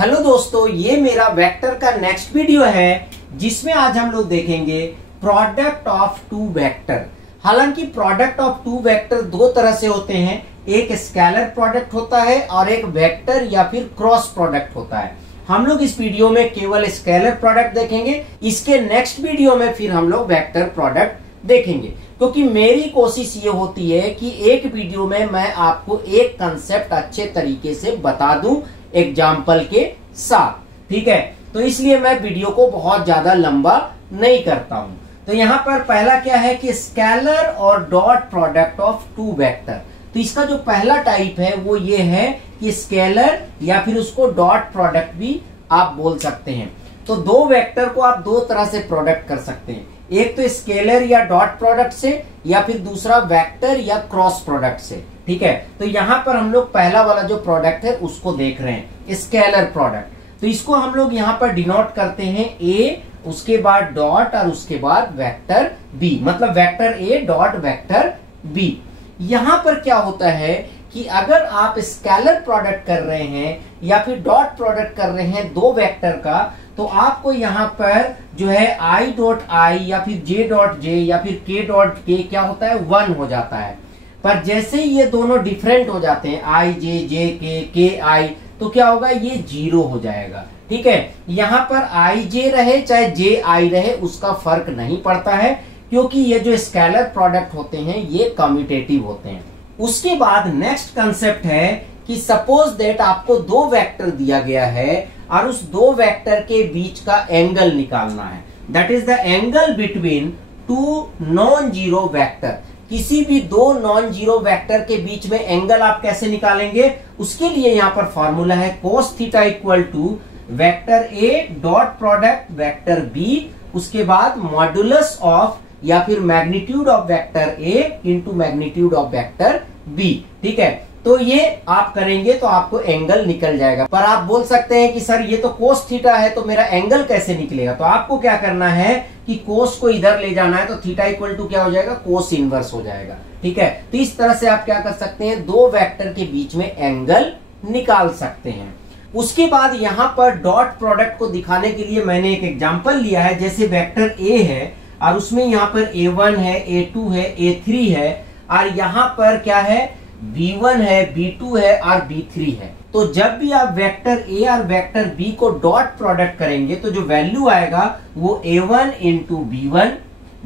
Hello दोस्तों, ये मेरा वेक्टर का नेक्स्ट वीडियो है जिसमें आज हम लोग देखेंगे प्रोडक्ट ऑफ टू वेक्टर। हालांकि प्रोडक्ट ऑफ टू वेक्टर दो तरह से होते हैं, एक स्केलर प्रोडक्ट होता है और एक वेक्टर या फिर क्रॉस प्रोडक्ट होता है। हम लोग इस वीडियो में केवल स्केलर प्रोडक्ट देखेंगे, इसके नेक्स्ट वीडियो में फिर हम लोग वेक्टर प्रोडक्ट देखेंगे, क्योंकि मेरी कोशिश ये होती है कि एक वीडियो में मैं आपको एक कंसेप्ट अच्छे तरीके से बता दूं एग्जाम्पल के साथ। ठीक है, तो इसलिए मैं वीडियो को बहुत ज्यादा लंबा नहीं करता हूं। तो यहां पर पहला क्या है कि स्केलर और dot product of two vector. तो इसका जो पहला टाइप है वो ये है कि स्केलर या फिर उसको डॉट प्रोडक्ट भी आप बोल सकते हैं। तो दो वेक्टर को आप दो तरह से प्रोडक्ट कर सकते हैं, एक तो स्केलर या डॉट प्रोडक्ट से, या फिर दूसरा वेक्टर या क्रॉस प्रोडक्ट से। ठीक है, तो यहां पर हम लोग पहला वाला जो प्रोडक्ट है उसको देख रहे हैं, स्केलर प्रोडक्ट। तो इसको हम लोग यहां पर डिनोट करते हैं ए, उसके बाद डॉट और उसके बाद वेक्टर बी, मतलब vector A dot vector B. यहां पर क्या होता है कि अगर आप स्केलर प्रोडक्ट कर रहे हैं या फिर डॉट प्रोडक्ट कर रहे हैं दो वेक्टर का, तो आपको यहाँ पर जो है i डॉट आई या फिर j डॉट जे या फिर k डॉट के क्या होता है 1 हो जाता है। पर जैसे ही ये दोनों डिफरेंट हो जाते हैं i j j k i, तो क्या होगा, ये 0 हो जाएगा। ठीक है, यहाँ पर i j रहे चाहे j i रहे उसका फर्क नहीं पड़ता है, क्योंकि ये जो स्केलर प्रोडक्ट होते हैं ये कम्यूटेटिव होते हैं। उसके बाद नेक्स्ट कंसेप्ट है कि सपोज दैट आपको दो वेक्टर दिया गया है और उस दो वेक्टर के बीच का एंगल निकालना है। That is the angle between two non zero vector. किसी भी दो नॉन जीरो वेक्टर के बीच में एंगल आप कैसे निकालेंगे, उसके लिए यहां पर फॉर्मूला है cos theta equal to vector A dot product vector B, उसके बाद मॉड्यूलस ऑफ या फिर magnitude of vector A into magnitude of vector B. ठीक है, तो ये आप करेंगे तो आपको एंगल निकल जाएगा। पर आप बोल सकते हैं कि सर ये तो कोस थीटा है तो मेरा एंगल कैसे निकलेगा। तो आपको क्या करना है कि कोस को इधर ले जाना है, तो थीटा इक्वल टू क्या हो जाएगा, कोस इनवर्स हो जाएगा। ठीक है, तो इस तरह से आप क्या कर सकते हैं, दो वेक्टर के बीच में एंगल निकाल सकते हैं। उसके बाद यहाँ पर डॉट प्रोडक्ट को दिखाने के लिए मैंने एक एग्जाम्पल लिया है। जैसे वेक्टर ए है और उसमें यहाँ पर A1 है, A2 है, A3 है, और यहाँ पर क्या है, B1 है, B2 है और B3 है। तो जब भी आप वेक्टर ए और वेक्टर बी को डॉट प्रोडक्ट करेंगे तो जो वैल्यू आएगा वो A1 into B1,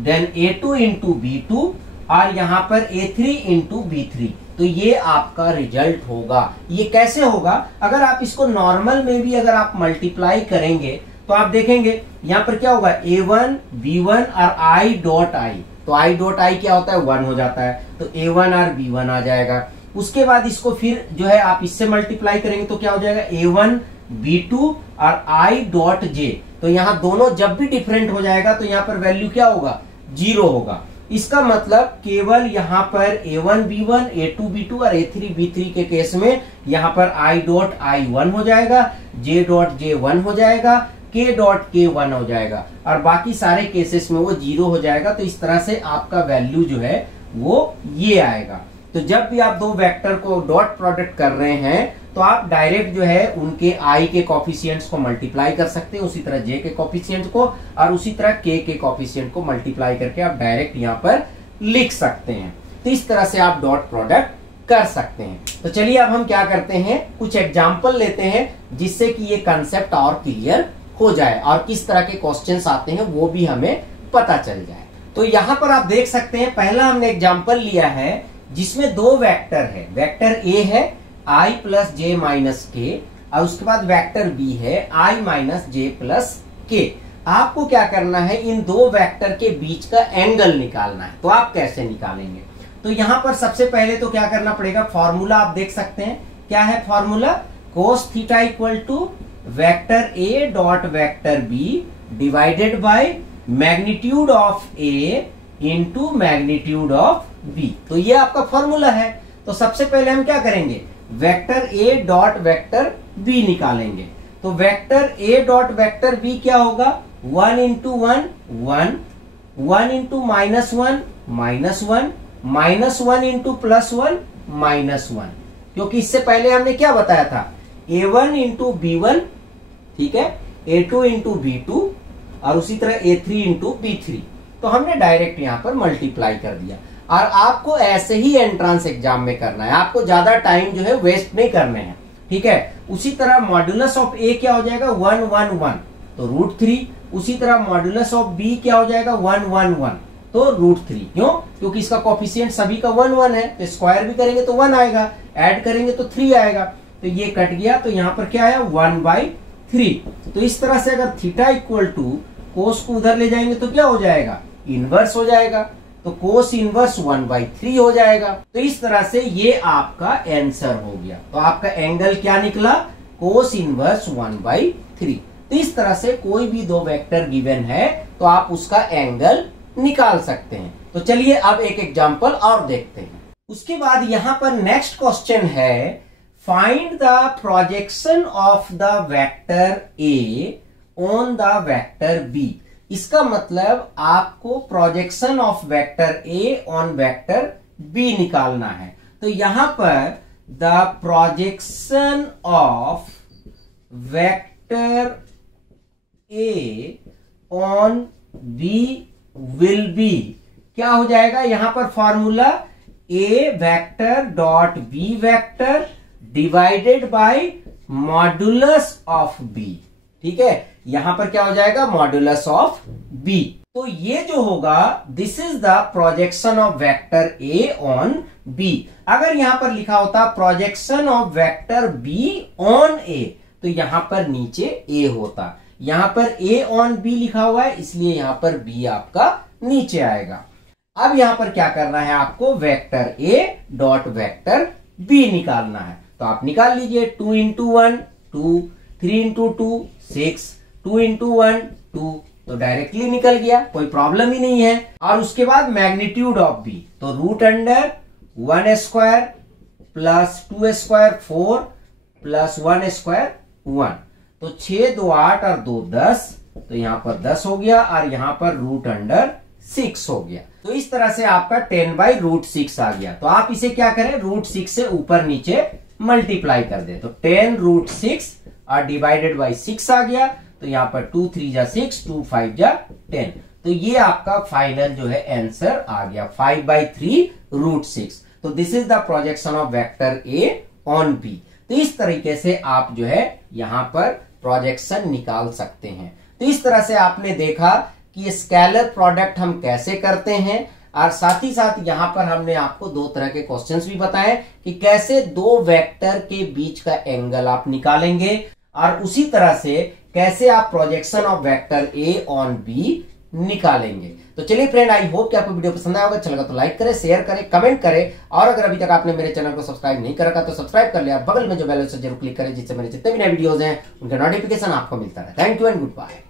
then A2 into B2 और यहाँ पर A3 इंटू B3। तो ये आपका रिजल्ट होगा। ये कैसे होगा, अगर आप इसको नॉर्मल में भी अगर आप मल्टीप्लाई करेंगे तो आप देखेंगे यहाँ पर क्या होगा, A1 B1 और I डॉट आई। तो I डॉट आई क्या होता है, 1 हो जाता है, तो A1 और B1 आ जाएगा। उसके बाद इसको फिर जो है आप इससे मल्टीप्लाई करेंगे तो क्या हो जाएगा, A1 B2 और I डॉट जे। तो यहाँ दोनों जब भी डिफरेंट हो जाएगा तो यहाँ पर वैल्यू क्या होगा, 0 होगा। इसका मतलब केवल यहाँ पर A1 B1, A2 B2 और A3 B3 के केस में यहाँ पर I डॉट आई 1 हो जाएगा, J डॉट जे 1 हो जाएगा, K डॉट के 1 हो जाएगा, और बाकी सारे केसेस में वो 0 हो जाएगा। तो इस तरह से आपका वैल्यू जो है वो ये आएगा। तो जब भी आप दो वेक्टर को डॉट प्रोडक्ट कर रहे हैं तो आप डायरेक्ट जो है उनके आई के कॉफिशिएंट्स को मल्टीप्लाई कर सकते हैं, उसी तरह जे के कॉफिशिएंट को, और उसी तरह के कॉफिशिएंट को मल्टीप्लाई करके आप डायरेक्ट यहाँ पर लिख सकते हैं। तो इस तरह से आप डॉट प्रोडक्ट कर सकते हैं। तो चलिए अब हम क्या करते हैं, कुछ एग्जाम्पल लेते हैं जिससे कि ये कंसेप्ट और क्लियर हो जाए और किस तरह के क्वेश्चंस आते हैं वो भी हमें पता चल जाए। तो यहाँ पर आप देख सकते हैं, पहला हमने एग्जाम्पल लिया है जिसमें दो वेक्टर है। वेक्टर ए है i प्लस जे माइनस के, और उसके बाद वेक्टर बी है i माइनस जे प्लस के। आपको क्या करना है, इन दो वेक्टर के बीच का एंगल निकालना है। तो आप कैसे निकालेंगे, तो यहाँ पर सबसे पहले तो क्या करना पड़ेगा, फॉर्मूला आप देख सकते हैं, क्या है formula, cos theta equal to vector A dot vector B divided by magnitude of A into magnitude of B. तो ये आपका फॉर्मूला है। तो सबसे पहले हम क्या करेंगे, vector A dot vector B निकालेंगे। तो vector A dot vector B क्या होगा, 1 इंटू 1 1, 1 इंटू -1 -1, -1 इंटू +1 -1। क्योंकि इससे पहले हमने क्या बताया था, A1 इंटू B1 ठीक है, A2 इंटू B2 और उसी तरह A3 इंटू B3। तो हमने डायरेक्ट यहां पर मल्टीप्लाई कर दिया। और आपको ऐसे ही एंट्रेंस एग्जाम में करना है, आपको ज्यादा टाइम जो है वेस्ट नहीं करने हैं, ठीक है। उसी तरह मॉड्यूलस ऑफ ए क्या हो जाएगा 1 1 1, तो √3। उसी तरह मॉड्यूलस ऑफ बी क्या हो जाएगा 1 1 1, तो √3। क्यों? क्योंकि इसका कोफिशिएंट सभी का 1 1 है, तो स्क्वायर भी करेंगे तो 1 आएगा, ऐड करेंगे तो 3 आएगा, तो ये कट गया, तो यहां पर क्या आया 1/3। तो इस तरह से अगर थीटा इक्वल टू कोस को उधर ले जाएंगे तो क्या हो जाएगा, इनवर्स हो जाएगा, तो कोस इनवर्स 1/3 हो जाएगा। तो इस तरह से ये आपका आंसर हो गया। तो आपका एंगल क्या निकला, कोस इनवर्स 1/3। तो इस तरह से कोई भी दो वेक्टर गिवन है तो आप उसका एंगल निकाल सकते हैं। तो चलिए अब एक एग्जांपल और देखते हैं। उसके बाद यहां पर नेक्स्ट क्वेश्चन है, find the projection of the vector A on the vector B. इसका मतलब आपको projection of vector A on vector B निकालना है। तो यहां पर the projection of vector A on B will be, क्या हो जाएगा, यहां पर formula A vector dot B vector divided by modulus of B. ठीक है, यहां पर क्या हो जाएगा, मॉड्यूलस ऑफ बी। तो ये जो होगा, this is the projection of vector A on B. अगर यहां पर लिखा होता projection of vector B on A, तो यहां पर नीचे ए होता। यहां पर ए ऑन बी लिखा हुआ है, इसलिए यहां पर बी आपका नीचे आएगा। अब यहां पर क्या करना है, आपको vector A dot vector B निकालना है। तो आप निकाल लीजिए, 2 इंटू 1 2, 3 इंटू 2 6, 2 इंटू 1 2, तो डायरेक्टली निकल गया, कोई प्रॉब्लम ही नहीं है। और उसके बाद मैग्नीट्यूड ऑफ बी, तो √1² प्लस 2² 4 प्लस 1² 1, तो 6 2 8 और 2 10, तो यहां पर 10 हो गया और यहां पर √6 हो गया। तो इस तरह से आपका 10/√6 आ गया। तो आप इसे क्या करें, √6 से ऊपर नीचे मल्टीप्लाई कर दे, तो 10√6 और डिवाइडेड बाई 6 आ गया। तो यहां पर 2 3 जा 6, 2 5 जा 10, तो ये आपका फाइनल जो है आंसर आ गया 5/3√6। तो this is the projection of vector A on B. तो इस तरीके से आप जो है यहां पर प्रोजेक्शन निकाल सकते हैं। तो इस तरह से आपने देखा कि स्केलर प्रोडक्ट हम कैसे करते हैं, और साथ ही साथ यहां पर हमने आपको दो तरह के क्वेश्चंस भी बताए कि कैसे दो वेक्टर के बीच का एंगल आप निकालेंगे, और उसी तरह से कैसे आप projection of vector A on B निकालेंगे। तो चलिए फ्रेंड, आई होप कि आपको वीडियो पसंद आया होगा। अच्छा लगा तो लाइक करें, शेयर करें, कमेंट करें, और अगर अभी तक आपने मेरे चैनल को सब्सक्राइब नहीं कर रखा तो सब्सक्राइब कर लिया, बगल में जो बेल है उसे जरूर क्लिक करें, जिससे मेरे जितने भी नए वीडियोस हैं उनका नोटिफिकेशन आपको मिलता है। Thank you and good bye.